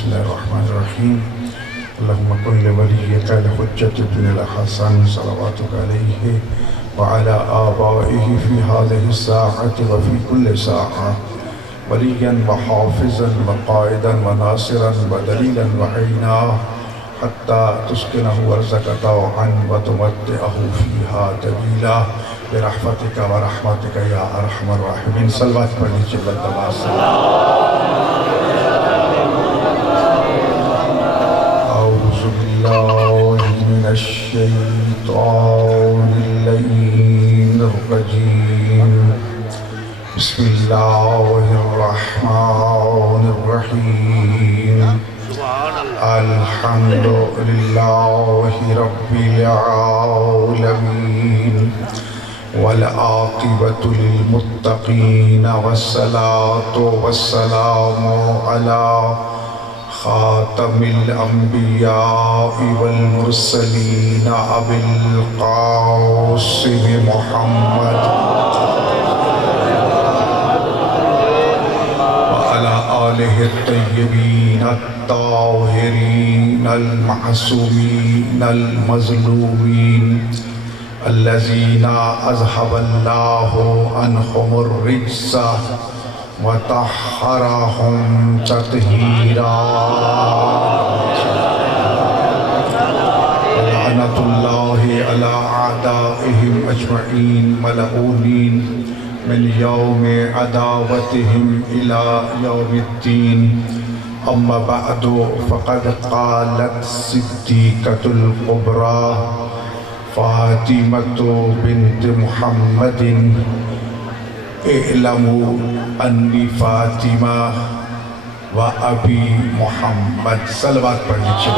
بسم اللہ الرحمن الرحیم اللہم کن لولیک الحجۃ ابن الحسن صلواتک علیہ وعلی آبائہ فی هذه الساعة وفی کل ساعة ولیا وحافظا وقائدا وناصرا ودلیلا وعینا حتی تسکنہ ارضک طوعا وتمتعہ فیہا طویلا برحمتک ورحمتک یا ارحم الراحمین. صلوات پڑھ لیجیے بلدبار سے. اعوذ باللہ من الشیطان اللعین الرجیم. بسم اللہ الرحمن الرحیم. الحمد للہ رب العالمین والعاقبۃ للمتقین والصلاة والسلام علی خاتم الانبیاء والمرسلین ابی القاسم محمد وعلی آلہ الطیبین الطاہرین المعصومین المظلومین الذین اذهب اللہ عنہم الرجس وطہرہم تطہیرا. لعنۃ اللہ علی اعدائہم اجمعین ملعونین من یوم عداوتہم الی یوم الدین. اما بعد فقد قالت صدیقۃ الکبریٰ فاطمۃ بنت محمد اعلموا انی فاطمہ و ابی محمد. صلوات پڑھ لیجیے.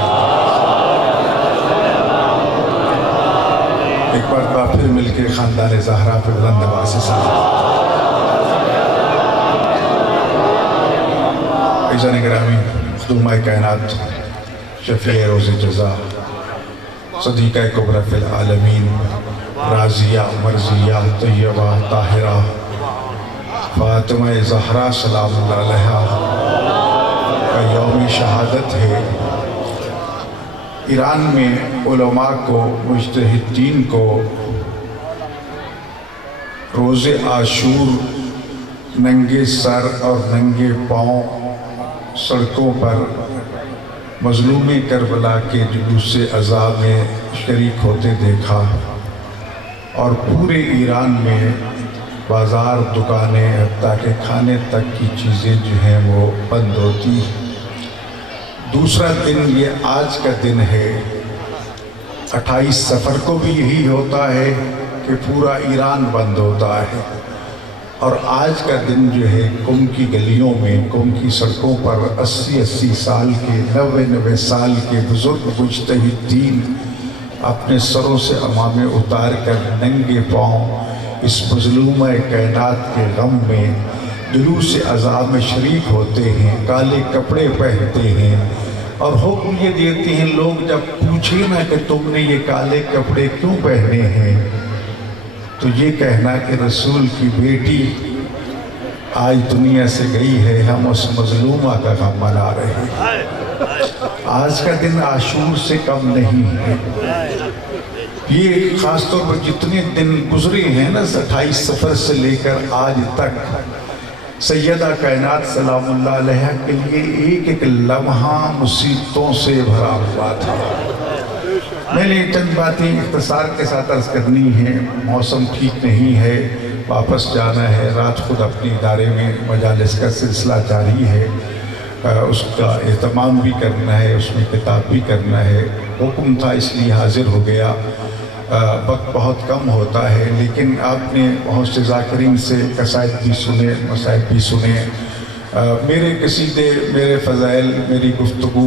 ایک بار پھر مل کے خاندان زہرا پہ بلند آواز سے سلام. عزیزان گرامی، مخدومہ کائنات، شفیع روز جزا، صدیقہ کبریٰ فی العالمین، راضیہ مرضیہ طیبہ طاہرہ فاطمہ زہرا سلام اللہ علیہا کا یوم شہادت ہے. ایران میں علماء کو، مجتہدین کو روز عاشور ننگے سر اور ننگے پاؤں سڑکوں پر مظلوم کربلا کے جلوس عزا میں شریک ہوتے دیکھا، اور پورے ایران میں بازار، دکانیں، حتیٰ کہ کھانے تک کی چیزیں جو ہیں وہ بند ہوتی. دوسرا دن یہ آج کا دن ہے. 28 صفر کو بھی یہی ہوتا ہے کہ پورا ایران بند ہوتا ہے، اور آج کا دن جو ہے قم کی گلیوں میں، قم کی سڑکوں پر 80 سال کے، 90 سال کے بزرگ مجتہدین اپنے سروں سے عمامے اتار کر ننگے پاؤں اس مظلومہ کائنات کے غم میں جلوس عزا میں شریک ہوتے ہیں، کالے کپڑے پہنتے ہیں، اور حکم یہ دیتے ہیں لوگ جب پوچھیں نا کہ تم نے یہ کالے کپڑے کیوں پہنے ہیں، تو یہ کہنا کہ رسول کی بیٹی آج دنیا سے گئی ہے، ہم اس مظلومہ کا غم منا رہے ہیں. آج کا دن عاشور سے کم نہیں ہے. یہ خاص طور پر جتنے دن گزرے ہیں نا 28 صفر سے لے کر آج تک، سیدہ کائنات سلام اللہ علیہ کے لیے ایک ایک لمحہ مصیبتوں سے بھرا ہوا تھا. میں نے چند باتیں اختصار کے ساتھ عرض کرنی ہیں. موسم ٹھیک نہیں ہے، واپس جانا ہے. رات خود اپنے ادارے میں مجالس کا سلسلہ جاری ہے، اس کا اہتمام بھی کرنا ہے، اس میں کتاب بھی کرنا ہے. حکم تھا اس لیے حاضر ہو گیا. وقت بہت کم ہوتا ہے، لیکن آپ نے بہت سے ذاکرین سے قصائد بھی سنے، مصائب بھی سنے. میرے قصیدے، میرے فضائل، میری گفتگو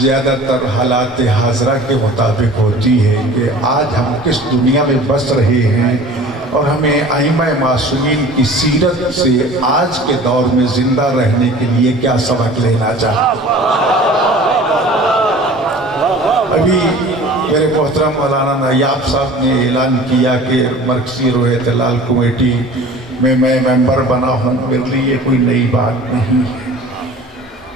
زیادہ تر حالات حاضرہ کے مطابق ہوتی ہے کہ آج ہم کس دنیا میں بس رہے ہیں، اور ہمیں ائمہ معصومین کی سیرت سے آج کے دور میں زندہ رہنے کے لیے کیا سبق لینا چاہتے ہیں. ابھی میرے محترم مولانا نایاب صاحب نے اعلان کیا کہ مرکزی روح اعتلال کمیٹی میں ممبر بنا ہوں. میرے لیے یہ کوئی نئی بات نہیں ہے.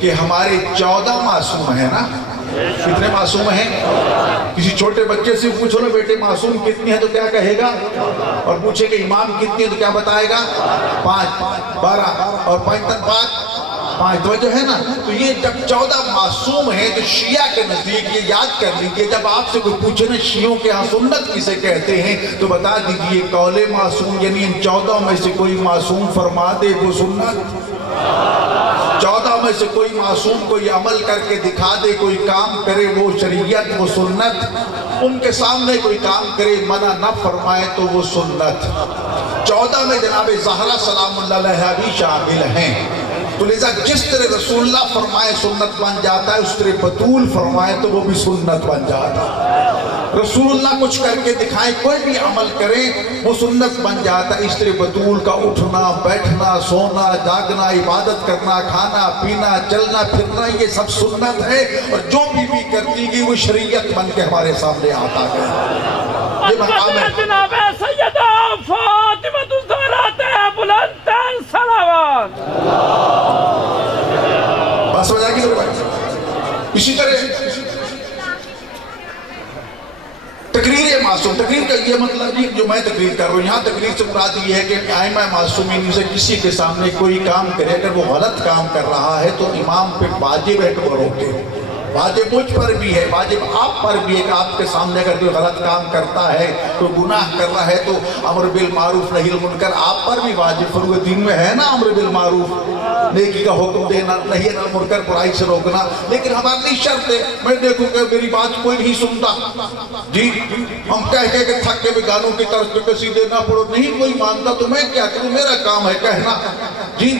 کہ ہمارے 14 معصوم ہیں نا. کتنے معصوم ہیں؟ کسی چھوٹے بچے سے پوچھو نا بیٹے معصوم کتنی ہیں تو کیا کہے گا؟ اور پوچھے کہ امام کتنی ہیں تو کیا بتائے گا؟ 5 12 اور 5 تک 5 توجہ ہے نا. تو یہ جب 14 معصوم ہیں تو شیعہ کے نزدیک یہ یاد کر لیجئے جب آپ سے کوئی پوچھے نا شیعوں کے ہاں سنت کسے کہتے ہیں تو بتا دیجئے قول معصوم یعنی ان 14 میں سے کوئی معصوم فرما دے وہ سنت. 14 میں سے کوئی معصوم کوئی عمل کر کے دکھا دے کوئی کام کرے وہ شریعت وہ سنت. ان کے سامنے کوئی کام کرے منع نہ فرمائے تو وہ سنت. 14 میں جناب زہرا سلام اللہ علیہا بھی شامل ہیں. تو لہذا جس طرح رسول اللہ فرمائے سنت بن جاتا ہے اس طرح بطول فرمائے تو وہ بھی سنت بن جاتا ہے. رسول اللہ کچھ کر کے دکھائیں کوئی بھی عمل کریں وہ سنت بن جاتا ہے. اس طرح بطول کا اٹھنا بیٹھنا سونا جاگنا عبادت کرنا کھانا پینا چلنا پھرنا یہ سب سنت ہے اور جو بھی کرتی گئی وہ شریعت بن کے ہمارے سامنے آتا ہے. یہ مقام ہے جناب سیدہ فاطمہ الزہرا بلند صلوات. بس وجہ کی ضرورت. اسی طرح تقریر معصوم. تقریر کا یہ مطلب نہیں جو میں تقریر کر رہا ہوں یہاں تقریر سے مراد یہ ہے کہ ائمہ معصومین سے کسی کے سامنے کوئی کام کرے اگر وہ غلط کام کر رہا ہے تو امام پہ واجب ہے کہ وہ روکے. واجب مجھ پر بھی ہے واجب آپ پر بھی ہے کہ آپ کے سامنے اگر کوئی غلط کام کرتا ہے تو گناہ کر رہا ہے تو امر بالمعروف نہی المنکر آپ پر بھی واجب. فروغ دین میں ہے نا امر بالمعروف نیکی کا حکم دینا نہی عن المنکر برائی سے روکنا. لیکن ہماری شرط ہے میں دیکھوں کہ میری بات کوئی نہیں سنتا جی ہم کہہ کہ تھک کے بھی گانوں کی طرف پہ قصیدے نہ پڑھو نہیں کوئی مانتا تو میں کیا کروں میرا کام ہے کہنا. جی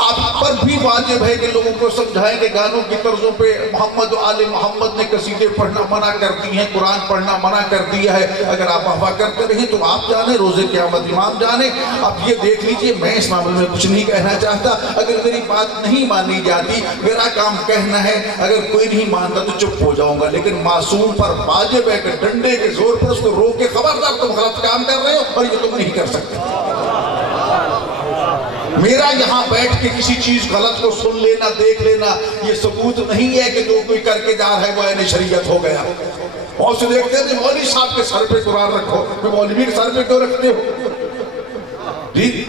آپ پر بھی واجب ہے کہ لوگوں کو سمجھائیں کہ گانوں کی طرزوں پہ محمد و آل محمد نے قصیدے پڑھنا منع کر دی ہیں قرآن پڑھنا منع کر دیا ہے. اگر آپ افواہ کرتے رہیں تو آپ جانے روزے قیامت امام جانے. اب یہ دیکھ لیجئے میں اس معاملے میں کچھ نہیں کہنا چاہتا. اگر میری بات نہیں مانی جاتی میرا کام کہنا ہے اگر کوئی نہیں مانتا تو چپ ہو جاؤں گا. لیکن معصوم پر واجب ہے کہ ڈنڈے کے زور پر اس کو روک کے خبردار تم غلط کام کر رہے ہو اور یہ تم نہیں کر سکتے. میرا یہاں بیٹھ کے کسی چیز غلط کو سن لینا دیکھ لینا یہ ثبوت نہیں ہے کہ جو کوئی کر کے جا رہا ہے وہ عین شریعت ہو گیا. اور سے دیکھتے ہیں کہ مولوی صاحب کے سر پہ قرآن رکھو کہ مولوی کے سر پہ کیوں رکھتے ہو جی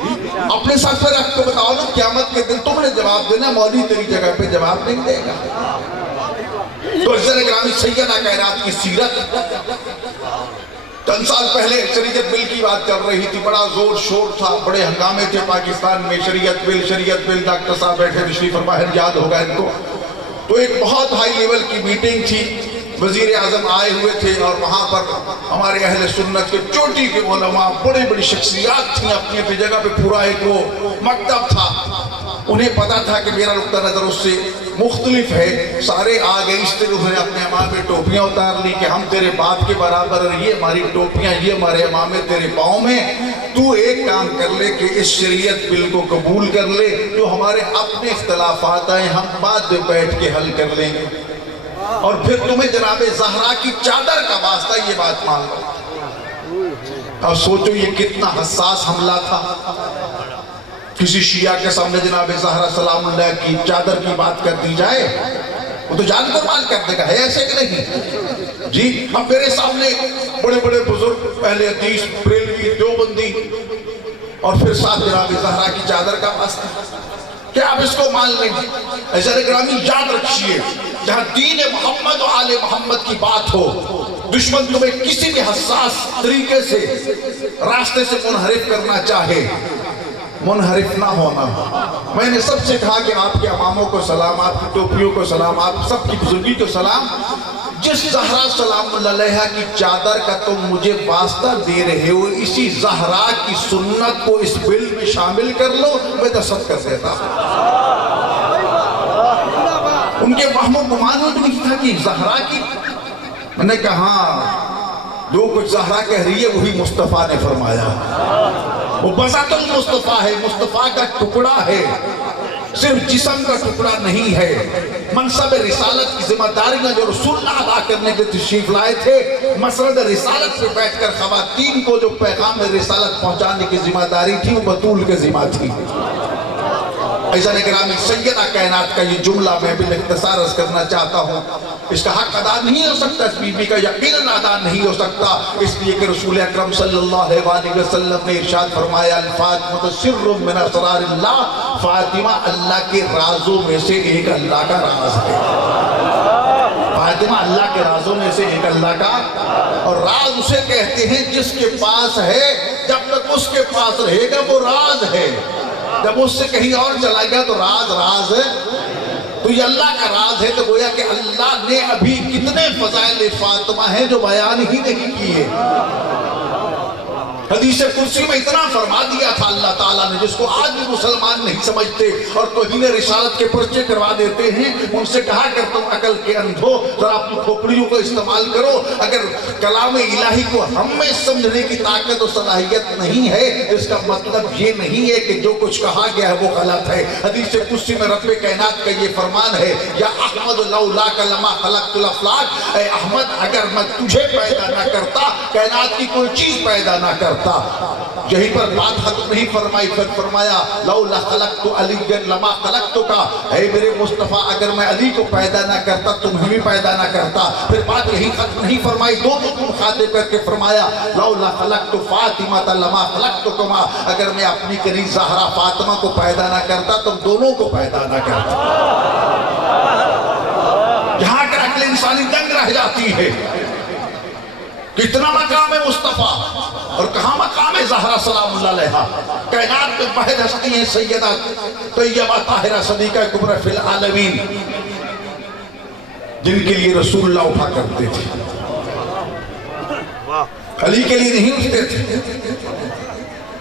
اپنے سر پہ رکھ کے بتاؤ نا قیامت کے دن تم نے جواب دینا مولوی تیری جگہ پہ جواب نہیں دے گا. تو عزیزان گرامی سیدہ کائنات کی سیرت چند سال پہلے شریعت بل کی بات چل رہی تھی بڑا زور شور تھا بڑے ہنگامے تھے پاکستان میں شریعت بل ڈاکٹر صاحب بیٹھے تشریف فرما ہے یاد ہوگا ان کو. تو ایک بہت ہائی لیول کی میٹنگ تھی وزیر اعظم آئے ہوئے تھے اور وہاں پر ہمارے اہل سنت کے چوٹی کے علماء بڑی بڑی شخصیات تھیں اپنی اپنی جگہ پہ پورا ایک وہ مکتب تھا. انہیں پتا تھا کہ میرا نقطہ نظر اس سے مختلف ہے. سارے آگئے اس طرح انہوں نے اپنے امامے ٹوپیاں اتار لی کہ ہم تیرے بات کے برابر یہ ہماری ٹوپیاں یہ ہمارے امامے تیرے پاؤں میں. تو ایک کام کر لے کہ اس شریعت بل کو قبول کر لے جو ہمارے اپنے اختلافات ہیں ہم بعد میں بیٹھ کے حل کر لیں گے اور پھر تمہیں جناب زہرا کی چادر کا واسطہ یہ بات مان لو. اب سوچو یہ کتنا حساس حملہ تھا. کسی شیعہ کے سامنے جناب زہرا سلام اللہ کی چادر کی بات کر دی جائے وہ تو جان کو مال کر دے گا ہے ایسے کہ نہیں جی. اب میرے سامنے بڑے بڑے بزرگ اہل حدیث بریلوی دیوبندی اور پھر ساتھ جناب زہرا کی چادر کا واسطہ کیا آپ اس کو مان لیں گے؟ ایسا گرامی یاد رکھیے جہاں دین محمد و آل محمد کی بات ہو دشمن تمہیں کسی بھی حساس طریقے سے راستے سے منحرف کرنا چاہے منحرف نہ ہونا. میں نے سب سے کہا کہ آپ کے اماموں کو سلام آپ کی ٹوپیوں کو سلام آپ سب کی بزرگی کو سلام. جس زہرا سلام اللہ علیہا کی چادر کا تم مجھے واسطہ دے رہے ہو اسی زہرا کی سنت کو اس بل میں شامل کر لو میں دستخط کر دیتا. ان کے وہم و گمان میں نہیں تھا کہ زہرا کی میں نے کہا جو کچھ زہرا کہہ رہی ہے وہی مصطفیٰ نے فرمایا. وہ بذات المصطفیٰ ہے مصطفیٰ کا ٹکڑا ہے صرف جسم کا ٹکڑا نہیں ہے. منصب رسالت کی ذمہ داریاں جو رسول اللہ ادا کرنے کے تشریف لائے تھے مسرد رسالت پہ بیٹھ کر خواتین کو جو پیغام رسالت پہنچانے کی ذمہ داری تھی وہ بطول کے ذمہ تھی. عزیزان گرامی، سیدہ کائنات کا یہ جملہ میں بالاختصار عرض کرنا چاہتا ہوں، اس کا حق ادا نہیں ہو سکتا، اس بی بی کا یقیناً ادا نہیں ہو سکتا، اس لیے کہ رسول اکرم صلی اللہ علیہ وسلم نے ارشاد فرمایا الفاطمہ سر من اسرار اللہ، فاطمہ اللہ کے رازوں میں سے ایک اللہ کا راز ہے۔ فاطمہ اللہ کے رازوں میں سے ایک اللہ کا، اور راز اسے کہتے ہیں جس کے پاس ہے، جب تک اس کے پاس رہے گا وہ راز ہے، جب اس سے کہیں اور چلا گیا تو راز راز ہے۔ تو یہ اللہ کا راز ہے، تو گویا کہ اللہ نے ابھی کتنے فضائل فاطمہ ہیں جو بیان ہی نہیں کیے۔ حدیث قدسی میں اتنا فرما دیا تھا اللہ تعالیٰ نے، جس کو آج بھی مسلمان نہیں سمجھتے اور توہین رسالت کے پرچے کروا دیتے ہیں، ان سے کہا کر تم عقل کے اندھو ذرا اپنی کھوپڑیوں کو استعمال کرو، اگر کلام الہی کو ہم میں سمجھنے کی طاقت و صلاحیت نہیں ہے، اس کا مطلب یہ نہیں ہے کہ جو کچھ کہا گیا ہے وہ غلط ہے۔ حدیث قدسی میں رب کائنات کا یہ فرمان ہے، یا احمد لولاک لما خلقت الافلاک، اے احمد اگر میں تجھے پیدا نہ کرتا کائنات کی کوئی چیز پیدا نہ کرتا۔ یہیں پر بات ختم نہیں فرمائی، پھر فرمایا لولا خلقت علی لما خلقتک، اے میرے مصطفیٰ اگر میں علی کو پیدا نہ کرتا تمہیں بھی پیدا نہ کرتا۔ پھر بات یہی ختم نہیں فرمائی، دو مخاطب کر کے فرمایا لولا خلقت فاطمہ لما خلقتکما، اگر میں اپنی کنی زہرا فاطمہ کو پیدا نہ کرتا تم دونوں کو پیدا نہ کرتا۔ یہاں کر عقل انسانی دنگ رہ جاتی ہے، کتنا مقام ہے مصطفیٰ اور کہاں مقام ہے زہرا سلام اللہ علیہا۔ کائنات میں واحد ہستی ہیں سیدہ طیبہ طاہرہ صدیقہ کبریٰ فی العالمین، جن کے لیے رسول اللہ اٹھا کرتے تھے، علی کے لیے نہیں اٹھتے تھے۔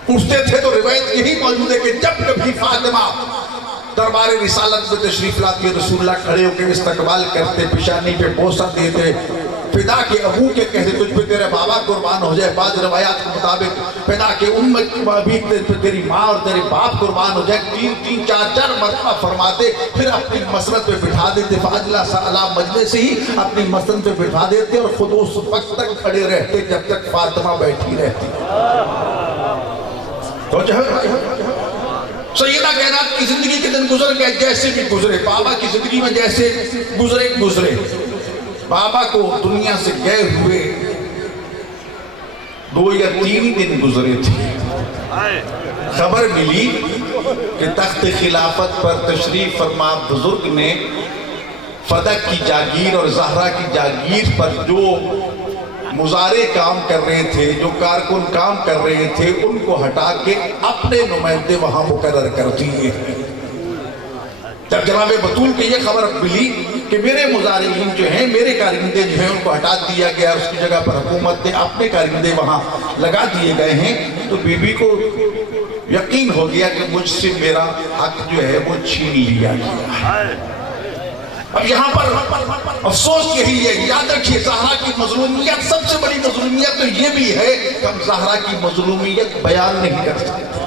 اٹھتے تھے تو روایت یہی موجود ہے کہ جب کبھی فاطمہ دربار رسالت میں تشریف لاتی، رسول اللہ کھڑے ہو کے استقبال کرتے، پیشانی پہ بوسہ دیتے، فدا کے ابو کے کہتے تجھ پہ تیرے بابا قربان ہو جائے، بعض روایات کے مطابق فدا کے ابھی تیری ماں اور تیرے باپ قربان ہو جائے، تین چار مرتبہ فرماتے، پھر اپنی مسند پہ بٹھا دیتے، فاضلہ سا مجلس سے ہی اپنی مسند پہ بٹھا دیتے اور خود اس وقت تک کھڑے رہتے جب تک فاطمہ بیٹھی رہتی۔ تو سیدہ کائنات کی زندگی کے دن گزر گئے جیسے بھی گزرے، بابا کی زندگی میں جیسے گزرے، بابا کو دنیا سے گئے ہوئے 2 یا 3 دن گزرے تھے، خبر ملی کہ تخت خلافت پر تشریف فرما بزرگ نے فدق کی جاگیر اور زہرہ کی جاگیر پر جو مزارے کام کر رہے تھے، جو کارکن کام کر رہے تھے، ان کو ہٹا کے اپنے نمائندے وہاں مقرر کر دیے۔ جب جناب بطول کی یہ خبر ملی کہ میرے مزارعین جو ہیں، میرے کارندے جو ہیں، ان کو ہٹا دیا گیا، اس کی جگہ پر حکومت نے اپنے کارندے وہاں لگا دیے گئے ہیں، تو بی بی کو یقین ہو گیا کہ مجھ سے میرا حق جو ہے وہ چھین لیا گیا ہے۔ اب یہاں پر افسوس یہی ہے، یاد رکھیے زہرا کی مظلومیت، سب سے بڑی مظلومیت تو یہ بھی ہے کہ ہم زہرا کی مظلومیت بیان نہیں کر سکتے۔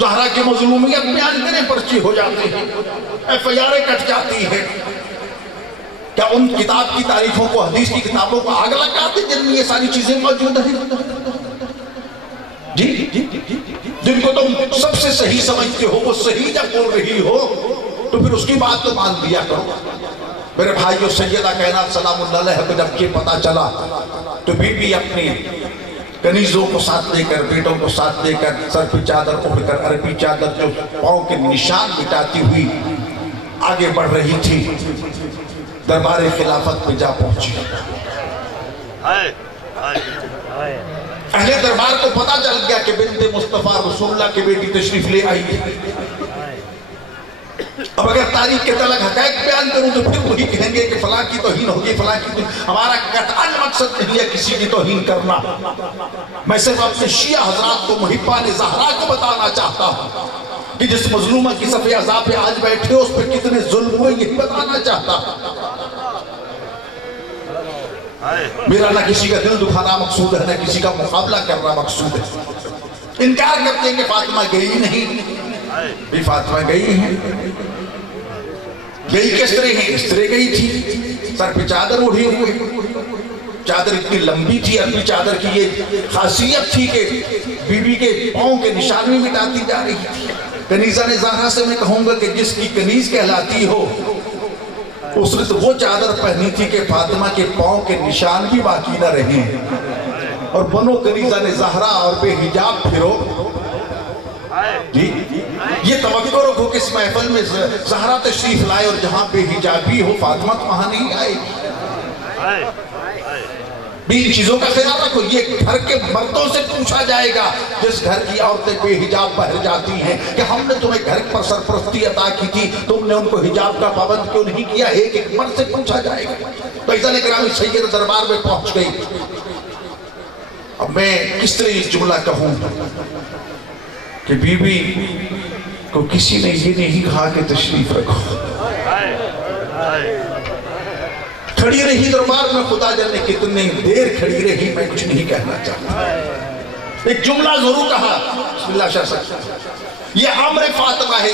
زہرا کی مظلومیت میں آج اتنے پرچے ہو جاتے ہیں، FIR کٹ جاتی ہے، کیا ان کتاب کی تاریخوں کو، حدیث کی کتابوں کو آگ لگاتے جن میں یہ ساری چیزیں موجود ہیں؟ جی جن کو تم سب سے صحیح سمجھتے ہو، وہ صحیح جب بول رہی ہو تو پھر اس کی بات تو مان لیا کرو۔ میرے بھائیو، سیدہ کائنات سلام اللہ علیہ کو جب یہ پتا چلا تو بی بی اپنی کنیزوں کو ساتھ لے کر، بیٹوں کو ساتھ لے کر، سر پہ چادر اوڑھ کر، عربی چادر جو پاؤں کے نشان مٹاتی ہوئی آگے بڑھ رہی تھی، دربار خلافت پہ جا پہنچی۔ اہل دربار کو پتا چل گیا کہ بنت مصطفیٰ رسول اللہ کی بیٹی تشریف لے آئی ہے۔ اب اگر تاریخ کے تلک حقائق بیان کروں تو پھر وہی کہیں گے کہ فلاں کی توہین ہوگی، فلاں کی توہین۔ ہمارا قطعاً مقصد نہیں ہے کسی کی توہین کرنا، میں صرف اپنے شیعہ حضرات کو، محبان زہرا کو بتانا چاہتا ہوں کہ جس مظلومہ کی صف عذاب پہ آج بیٹھے اس پہ کتنے ظلم ہوئے، یہی بتانا چاہتا ہوں۔ میرا نہ کسی کا دل دکھانا مقصود ہے، نہ کسی کا مقابلہ کرنا مقصود ہے۔ انکار کرتے ہیں کہ فاطمہ گئی نہیں، بھی فاطمہ گئی ہیں۔ گئی کس طرح ہیں؟ اس طرح گئی تھی، سر پہ چادر اڑھی ہوئی، چادر اتنی لمبی تھی، عربی چادر کی یہ خاصیت تھی کہ بی بی کے پاؤں کے نشان میں مٹاتی جا رہی تھی۔ کنیزہ زہرا سے میں کہوں گا کہ جس کی کنیز کہلاتی ہو اس نے تو وہ چادر پہنی تھی کہ فاطمہ کے پاؤں کے نشان بھی باقی نہ رہے، اور بنو کنیزہ زہرا اور بے حجاب پھرو۔ جی یہ توقع رکھو کہ اس محفل میں زہرا تشریف لائے اور جہاں بے حجابی ہو فاطمہ وہاں نہیں آئے بھی۔ ان چیزوں کا خیال رکھو، یہ گھر کے مردوں سے پوچھا جائے گا جس گھر کی عورتیں بے حجاب باہر جاتی ہیں کہ ہم نے تمہیں گھر پر سرپرستی عطا کی تھی، تم نے ان کو حجاب کا پابند کیوں نہیں کیا؟ ایک ایک مرد سے پوچھا جائے گا۔ تو عزیزان گرامی سید دربار میں پہنچ گئی۔ اب میں کس طرح یہ جملہ کہوں کہ بی بی کو کسی نے یہ نہیں کہا کہ تشریف رکھو، کھڑی رہی دربار میں، خدا جانے کتنی دیر کھڑی رہی، میں کچھ نہیں کہنا چاہتا۔ ایک جملہ ضرور کہا، بسم اللہ شاہ صاحب، یہ عمر فاطمہ ہے،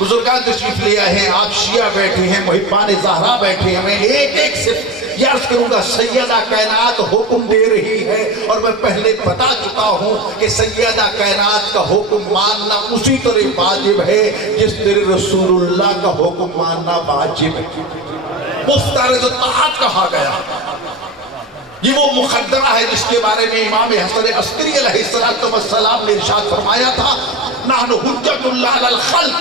بزرگان تشریف لے آئے ہیں، آپ شیعہ بیٹھے ہیں، محبان زہرا بیٹھے ہیں، میں ایک ایک سے یہ عرض کروں گا سیدہ کائنات حکم دے رہی ہے، اور میں پہلے بتا چکا ہوں کہ سیدہ کائنات کا حکم ماننا اسی طرح واجب ہے جس طرح رسول اللہ کا حکم ماننا واجب ہے۔ مفترض طاعت کہا گیا، یہ وہ مقدرہ ہے جس کے بارے میں امام حسن عسکری علیہ السلام نے ارشاد فرمایا تھا، نحن حجت اللہ علی الخلق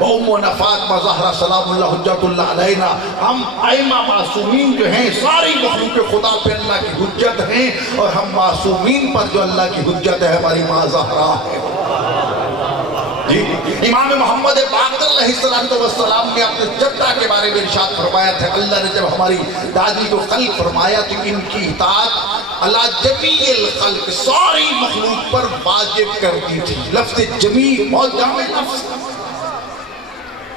وامنا فاطمہ زہرا سلام اللہ حجت اللہ علینا، ہم ائمہ معصومین جو ہیں ساری مخلوق خدا پہ اللہ کی حجت ہیں، اور ہم معصومین پر جو اللہ کی حجت ہے ہماری ماں زہرا ہے۔ جی امام محمد باقر علیہ السلام نے اپنے جدہ کے بارے میں ارشاد فرمایا تھا، اللہ نے جب ہماری دادی کو خلق فرمایا تو ان کی اطاعت اللہ جمیع الخلق ساری مخلوق پر واجب کر دی تھی۔ لفظ جمیع بہت جامع لفظ،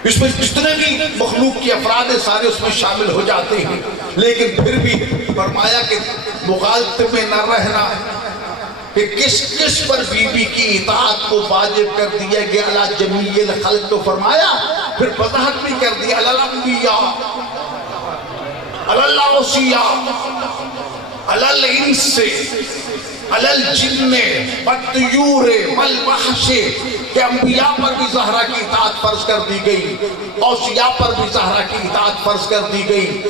اس میں جتنے بھی مخلوق کی افراد سارے اس میں شامل ہو جاتے ہیں، لیکن پھر بھی فرمایا کہ مغالطے میں نہ رہنا کہ کس کس پر بی بی کی اطاعت کو واجب کر دیا گیا، اللہ جمیع الخلق تو فرمایا، پھر وضاحت بھی کر دیا، الانبیاء، الاوصیاء، الانس، الجن، والطیور، والوحش، کہ انبیاء پر بھی زہرا کی اطاعت فرض کر دی گئی، اوصیاء پر بھی زہرا کی اطاعت فرض کر دی گئی،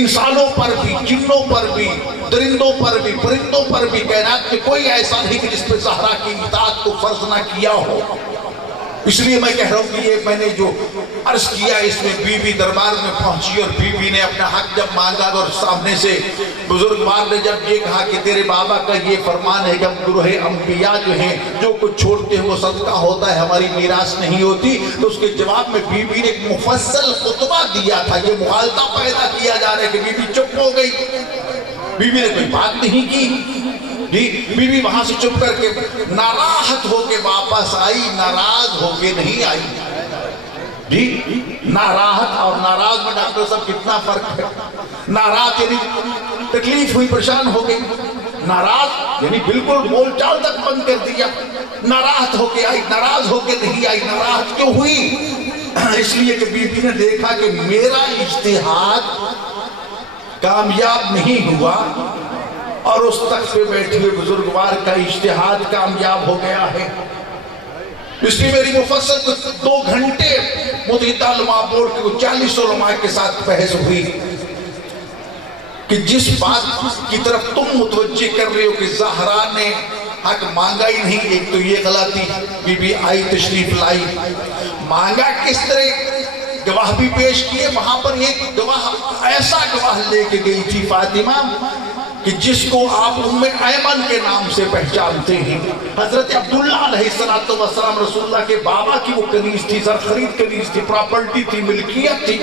انسانوں پر بھی، جنوں پر بھی، درندوں پر بھی، پرندوں پر بھی، کائنات میں کوئی ایسا نہیں کہ جس پہ زہرا کی اطاعت کو فرض نہ کیا ہو۔ اس لیے میں کہہ رہا ہوں کہ یہ میں نے جو عرض کیا اس میں بی بی دربار میں پہنچی اور بی بی نے اپنا حق جب مانگا اور سامنے سے بزرگوار نے جب یہ کہا کہ تیرے بابا کا یہ فرمان ہے کہ ہم گروہ انبیاء جو ہیں جو کچھ چھوڑتے ہیں وہ صدقہ ہوتا ہے، ہماری میراث نہیں ہوتی، تو اس کے جواب میں بی بی نے ایک مفصل خطبہ دیا تھا۔ یہ مغالطہ پیدا کیا جا رہا ہے کہ بی بی چپ ہو گئی، بی بی نے کوئی بات نہیں کی۔ جی بی بی وہاں سے چپ کر کے ناراحت ہو کے واپس آئی، ناراض ہو کے نہیں آئی۔ جی ناراحت اور ناراض میں ڈاکٹر صاحب کتنا فرق ہے؟ ناراض یعنی تکلیف ہوئی، پریشان ہو گئی، ناراض یعنی بالکل بول چال تک بند کر دیا۔ ناراحت ہو کے آئی، ناراض ہو کے نہیں آئی۔ ناراحت کیوں ہوئی؟ اس لیے کہ بی بی نے دیکھا کہ میرا اجتہاد کامیاب نہیں ہوا اور اس تخت پہ بیٹھے ہوئے بزرگوار کا اجتہاد کامیاب ہو گیا ہے۔ اس لیے میری مفصل 2 گھنٹے متحدہ علماء بورڈ کے 40 علماء کے ساتھ بحث ہوئی کہ جس بات کی طرف تم متوجہ کر رہے ہو کہ زہرا نے حق مانگا ہی نہیں، ایک تو یہ غلطی، بی بی آئی تشریف لائی، مانگا کس طرح، گواہ بھی پیش کیے، وہاں پر ایک گواہ ایسا گواہ لے کے گئی تھی فاطمہ کہ جس کو آپ ام ایمن کے نام سے پہچانتے ہیں۔ حضرت عبداللہ علیہ السلام رسول اللہ کے بابا کی وہ کنیز تھی، زرخرید کنیز تھی، پراپرٹی تھی، ملکیت تھی۔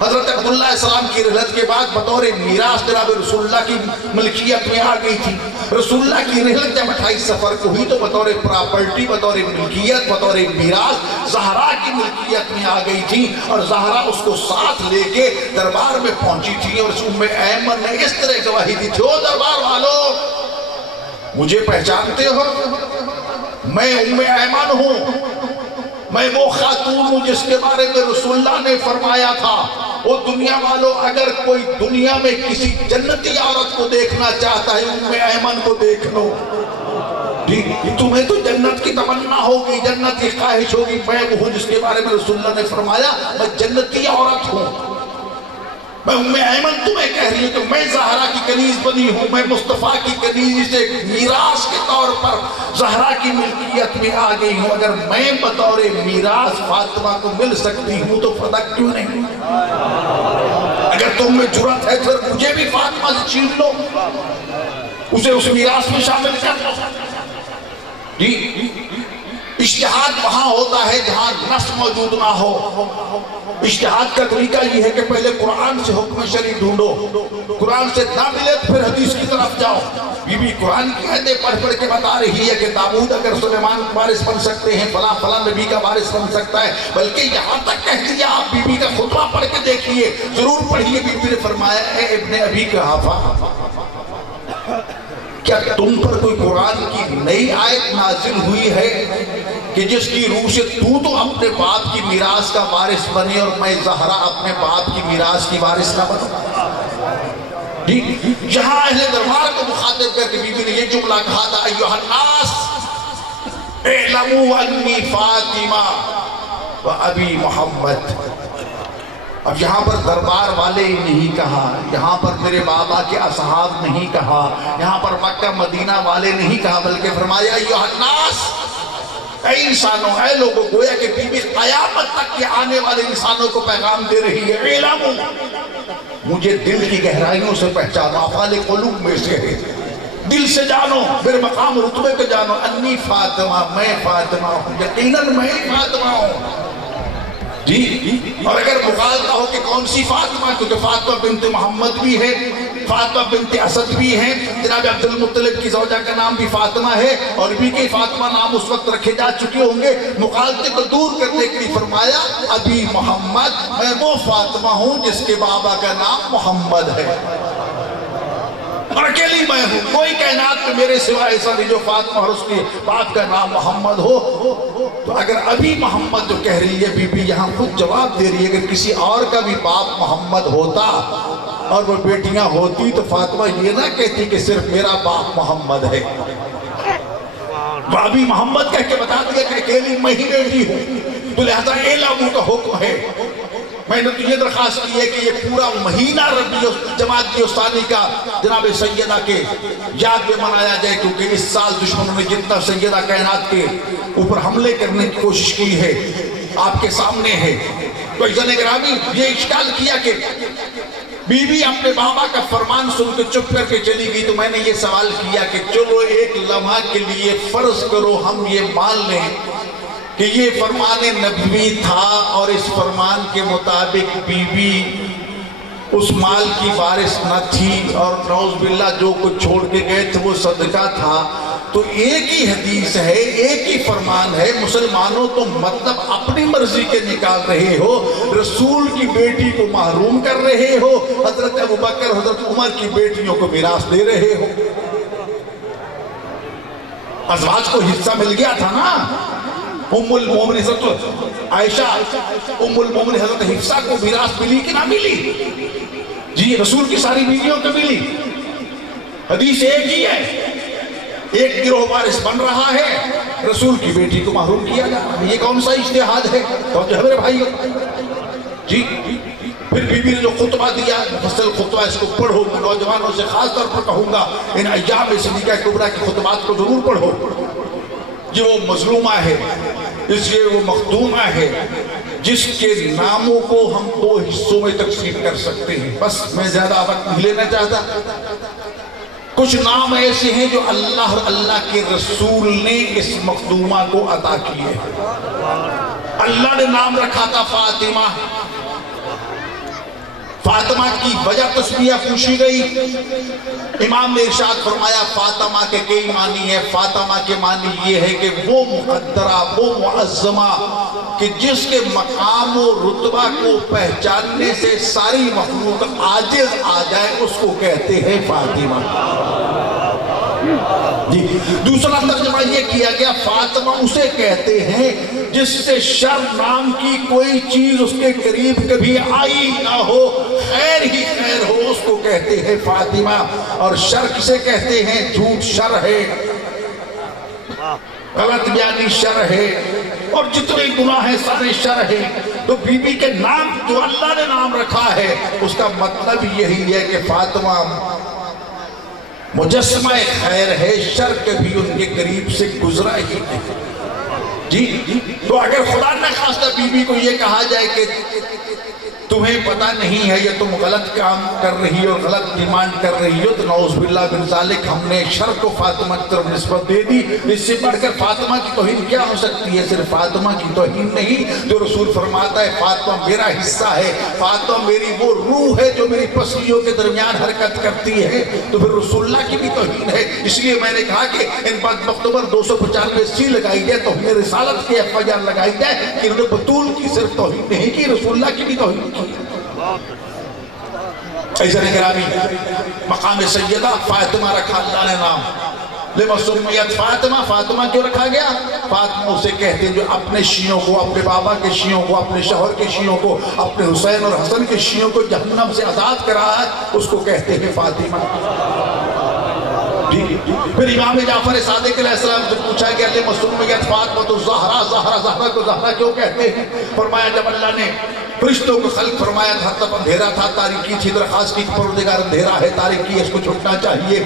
حضرت عبداللہ علیہ السلام کی رحلت کے بعد بطور میراث جناب رسول اللہ کی ملکیت میں آ گئی تھی۔ رسول اللہ کی رحلت جب 28 سفر کو ہوئی تو بطور پراپرٹی، بطور ملکیت، بطور میراث زہرا کی ملکیت میں آ گئی تھی، اور زہرا اس کو ساتھ لے کے دربار میں پہنچی تھی، اور ام ایمن نے اس طرح گواہی دی تھی، او دربار والو مجھے پہچانتے ہو، میں ام ایمن ہوں، میں وہ خاتون ہوں جس کے بارے میں رسول اللہ نے فرمایا تھا، وہ دنیا والوں اگر کوئی دنیا میں کسی جنتی عورت کو دیکھنا چاہتا ہے ام ایمن کو دیکھ لو۔ تمہیں تو جنت کی تمنا ہوگی، جنت کی خواہش ہوگی، میں وہ ہوں جس کے بارے میں رسول اللہ نے فرمایا میں جنت کی عورت ہوں۔ میں ام ایمن تمہیں کہہ رہی ہوں کہ میں زہرا کی کنیز بنی ہوں، میں مصطفیٰ کی کنیز سے میراث کے طور پر زہرا کی ملکیت میں آ گئی ہوں۔ اگر میں بطور میراث فاطمہ کو مل سکتی ہوں تو فدق کیوں نہیں؟ اگر تم میں جرأت ہے پھر مجھے بھی فاطمہ سے چھین لو، اسے اس میراث میں شامل کر لو۔ اجتہاد وہاں ہوتا ہے جہاں نص موجود نہ ہو۔ اجتہاد کا طریقہ یہ ہے کہ پہلے قرآن سے حکم شرعی ڈھونڈو، قرآن سے نہ ملے تو پھر حدیث کی طرف جاؤ۔ بی بی قرآن کی آیتیں پڑھ کے بتا رہی ہے کہ داؤد اگر سلیمان کا وارث بن سکتے ہیں، فلاں فلاں نبی کا وارث بن سکتا ہے، بلکہ یہاں تک کہہ دیا آپ بی بی کا خطبہ پڑھ کے دیکھیے، ضرور پڑھیے۔ بی بی نے فرمایا اے ابن ابی قحافہ، کیا تم پر کوئی قرآن کی نئی آیت نازل ہوئی ہے کہ جس کی روح سے تو اپنے باپ کی میراث کا وارث بنے اور میں زہرا اپنے باپ کی میراث کی وارث نہ بنوں؟ یہاں اہل دربار کو مخاطب کر کے بی بی نے یہ جملہ کہا تھا ایھا الناس اعلموا انی فاطمہ و ابی محمد۔ اب یہاں پر دربار والے نہیں کہا، یہاں پر میرے بابا کے اصحاب نہیں کہا، یہاں پر مکہ مدینہ والے نہیں کہا، بلکہ فرمایا ایھا الناس، اے انسانوں، اے لوگوں، گویا کہ بی بی قیامت تک کے آنے والے انسانوں کو پیغام دے رہی ہے اعلموا، مجھے دل کی گہرائیوں سے پہچانو، افعال قلوب میں سے ہے، دل سے جانو، میرے مقام رتبے کو جانو، انی فاطمہ، میں فاطمہ ہوں، یقیناً میں فاطمہ ہوں۔ اور اگر مغالطہ ہو کہ کون سی فاطمہ، کیونکہ فاطمہ بنت محمد بھی ہے، فاطمہ بنت اسد بھی ہیں، جناب عبد المطلب کی زوجہ کا نام بھی فاطمہ ہے، اور بھی کئی فاطمہ نام اس وقت رکھے جا چکے ہوں گے، مغالطے کو دور کرنے کے لیے فرمایا ابی محمد، میں وہ فاطمہ ہوں جس کے بابا کا نام محمد ہے، اور اکیلی میں ہوں، کوئی کائنات میں میرے سوا ایسا نہیں جو فاطمہ اور اس کے باپ کا نام محمد ہو۔ تو اگر ابھی محمد جو کہہ رہی ہے بی بی یہاں خود جواب دے رہی ہے، اگر کسی اور کا بھی باپ محمد ہوتا اور وہ بیٹیاں ہوتی تو فاطمہ یہ نہ کہتی کہ صرف میرا باپ محمد ہے، وہ ابھی محمد کہہ کے بتا دیا کہ اکیلی میں ہی بیٹی ہوں، تو لہذا اعلموا کا حکم ہے۔ میں نے تو یہ درخواست کی ہے کہ یہ پورا مہینہ ربیع جمادی الثانی کا جناب سیدہ کے یاد میں منایا جائے، کیونکہ اس سال دشمنوں نے جتنا سیدہ کائنات کے اوپر حملے کرنے کی کوشش کی ہے آپ کے سامنے ہے۔ تو عزیزان گرامی یہ اشکال کیا کہ بی بی اپنے بابا کا فرمان سن کے چپ کر کے چلی گئی، تو میں نے یہ سوال کیا کہ چلو ایک لمحہ کے لیے فرض کرو ہم یہ مان لیں کہ یہ فرمان نبوی تھا اور اس فرمان کے مطابق بی بی اس مال کی وارث نہ تھی اور نعوذ باللہ جو کچھ چھوڑ کے گئے تھے وہ صدقہ تھا، تو ایک ہی حدیث ہے، ایک ہی فرمان ہے، مسلمانوں تو مطلب اپنی مرضی کے نکال رہے ہو، رسول کی بیٹی کو محروم کر رہے ہو، حضرت ابوبکر حضرت عمر کی بیٹیوں کو میراث دے رہے ہو۔ ازواج کو حصہ مل گیا تھا نا، ام المومن حضرت عائشہ ام المومن حضرت حفصہ کو میراث ملی کہ نہ ملی؟ جی رسول کی ساری بیویوں کو ملی، حدیث ایک ہی ہے، ایک گروہ وارث بن رہا ہے، رسول کی بیٹی کو محروم کیا جا رہا ہے، یہ کون سا اجتہاد ہے؟ تو جو ہے میرے بھائی جی پھر بی بی نے جو خطبہ دیا، مفصل خطبہ، اس کو پڑھو، نوجوانوں سے خاص طور پر کہوں گا ان ایام صدیقہ کبریٰ کی خطبات کو ضرور پڑھو، یہ وہ مظلومہ ہے، اس لیے وہ مخدومہ ہے جس کے ناموں کو ہم دو حصوں میں تقسیم کر سکتے ہیں، بس میں زیادہ وقت نہیں لینا چاہتا۔ کچھ نام ایسے ہیں جو اللہ اور اللہ کے رسول نے اس مخدومہ کو عطا کیے، اللہ نے نام رکھا تھا فاطمہ، فاطمہ کی وجہ تسمیہ پوچھی گئی، امام نے ارشاد فرمایا فاطمہ کے کئی معنی ہے، فاطمہ کے معنی یہ ہے کہ وہ مقدرہ، وہ معظمہ کہ جس کے مقام و رتبہ کو پہچاننے سے ساری مخلوق عاجز آ جائے، اس کو کہتے ہیں فاطمہ۔ جی دوسرا ترجمہ یہ کیا گیا فاطمہ اسے کہتے ہیں جس سے شر نام کی کوئی چیز اس کے قریب کبھی آئی نہ ہو، خیر ہی خیر ہو، اس کو کہتے ہیں فاطمہ۔ اور شر کسے کہتے ہیں؟ جھوٹ شر ہے، غلط بیانی شر ہے، اور جتنے گناہ ہیں سارے شر ہیں۔ تو بی بی کے نام جو اللہ نے نام رکھا ہے اس کا مطلب یہی ہے کہ فاطمہ مجسمہ خیر ہے، شر کبھی ان کے قریب سے گزرا ہی نہیں۔ جی تو اگر خدا نہ خواستہ بی بی کو یہ کہا جائے کہ تمہیں پتہ نہیں ہے، یہ تم غلط کام کر رہی ہو، غلط ڈیمانڈ کر رہی ہو، تو نعوذ باللہ من ذالک ہم نے شر کو فاطمہ کی طرف نسبت دے دی۔ اس سے بڑھ کر فاطمہ کی توہین کیا ہو سکتی ہے؟ صرف فاطمہ کی توہین نہیں، جو رسول فرماتا ہے فاطمہ میرا حصہ ہے، فاطمہ میری وہ روح ہے جو میری پسلیوں کے درمیان حرکت کرتی ہے، تو پھر رسول اللہ کی بھی توہین ہے۔ اس لیے میں نے کہا کہ ان بدبختوں پر 295 لگائی جائے، توہین رسالت کی FIR لگائی جائے کہ انہوں نے بطول کی صرف توہین نہیں کی، رسول اللہ کی بھی توہین کی۔ عزیزان گرامی، مقام سیدہ فاطمہ رکھا اللہ نے نام۔ لما سمیت فاطمہ، فاطمہ کیوں رکھا گیا؟ فاطمہ اسے کہتے ہیں جو اپنے شیعوں کو، اپنے بابا کے شیعوں کو، اپنے شوہر کے شیعوں کو، اپنے حسین اور حسن کے شیعوں کو جہنم سے آزاد کرا ہے، اس کو کہتے ہیں فاطمہ۔ پھر امام جعفر صادق علیہ السلام سے پوچھا گیا لما سمیت فاطمہ تو زہرا، زہرا کو زہرا کیوں کہتے ہیں؟ فرمایا جب اللہ نے فرشتوں کو خلق فرمایا تھا تب اندھیرا تھا، تاریکی تھی، درخواست کی پروردگار اندھیرا ہے، تاریکی ہے، اس کو چھوٹنا چاہیے۔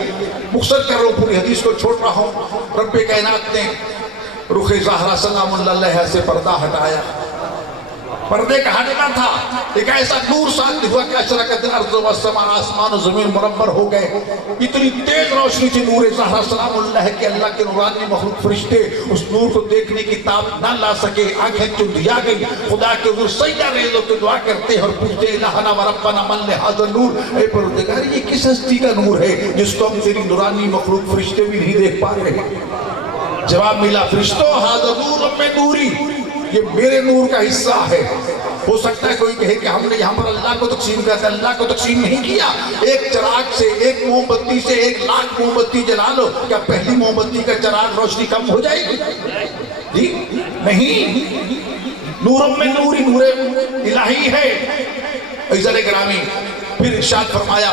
مختصر کر رہا ہوں، پوری حدیث کو چھوڑ رہا ہوں۔ رب کائنات نے رخ زہرا سلام اللہ علیہ سے پردہ ہٹایا۔ پردے کا ہٹنا تھا، ایک ایسا نور ساتھ ہوا کہ اشرقت الارض والسماء، آسمان و زمین مربر ہو گئے۔ اتنی تیز روشنی تھی نور زہرا سلام اللہ کہ اللہ کے نورانی مخلوق فرشتے اس نور کو دیکھنے کی طاقت نہ لا سکے، آنکھیں چندیا گئی۔ خدا کے حضور سجدہ ریز ہو کے دعا کرتے ہیں اور پوچھتے الہنا و ربنا من لہذا النور، اے پروردگار یہ کس ہستی کا نور ہے جس کو ہم تیری نورانی مخلوق فرشتے بھی نہیں دیکھ پا رہے ہیں؟ جواب ملا فرشتوں ھذا نور من نوری، یہ میرے نور کا حصہ ہے۔ ہو سکتا ہے کوئی کہے کہ ہم نے یہاں پر اللہ کو تقسیم کیا تھا، اللہ کو تقسیم نہیں کیا۔ ایک چراغ سے، ایک موم بتی سے 1,00,000 موم بتی جلا لو، کیا پہلی موم بتی کا چراغ روشنی کم ہو جائے گی؟ جی نہیں، نور من نوری، نور الہی ہے۔ عزیزان گرامی، پھر ارشاد فرمایا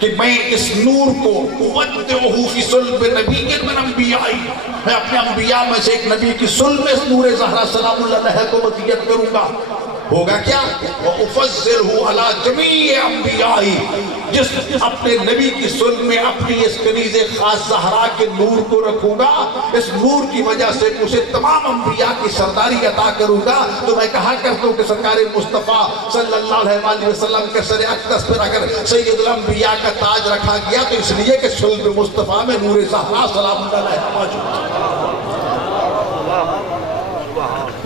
کہ میں اس نور کو اودعہ فی صلب نبی من انبیائی، میں اپنے انبیاء میں سے ایک نبی کی صلب میں نور زہرا سلام اللہ علیہ کو وصیت کروں گا۔ ہوگا کیا؟ وَأُفَضِّلْهُ عَلَىٰ جَمِيعِ انبیائی، جس اپنے نبی کی صلب میں اپنی اس کنیز خاص زہرا کے نور کو رکھوں گا، اس نور کی وجہ سے اسے تمام انبیاء کی سرداری عطا کروں گا۔ تو میں کہا کرتا ہوں کہ سرکار مصطفیٰ صلی اللہ علیہ وسلم کے سر اقدس پر اگر سید الانبیاء کا تاج رکھا گیا تو اس لیے کہ صلب مصطفیٰ میں نور زہرا سلام اللہ علیہ موجود ہے۔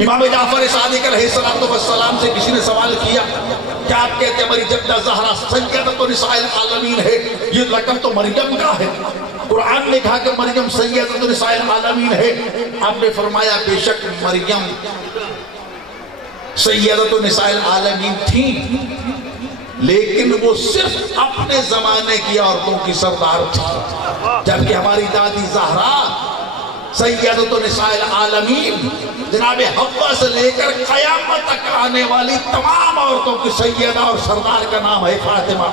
امام جعفر صادق علیہ السلام سے کسی نے سوال کیا کہ آپ کہتے ہیں ہماری جدہ زہرا سیدۃ نساء العالمین ہے، یہ لقب تو مریم کا ہے، قرآن نے کہا کہ مریم سیدۃ نساء العالمین ہے۔ آپ نے فرمایا بے شک مریم سیدۃ نساء العالمین تھی، لیکن وہ صرف اپنے زمانے کی عورتوں کی سردار تھی، جبکہ ہماری دادی زہرا سیدۃ نساء العالمین جناب حوا سے لے کر قیامت تک آنے والی تمام عورتوں کی سیدہ اور سردار کا نام ہے فاطمہ۔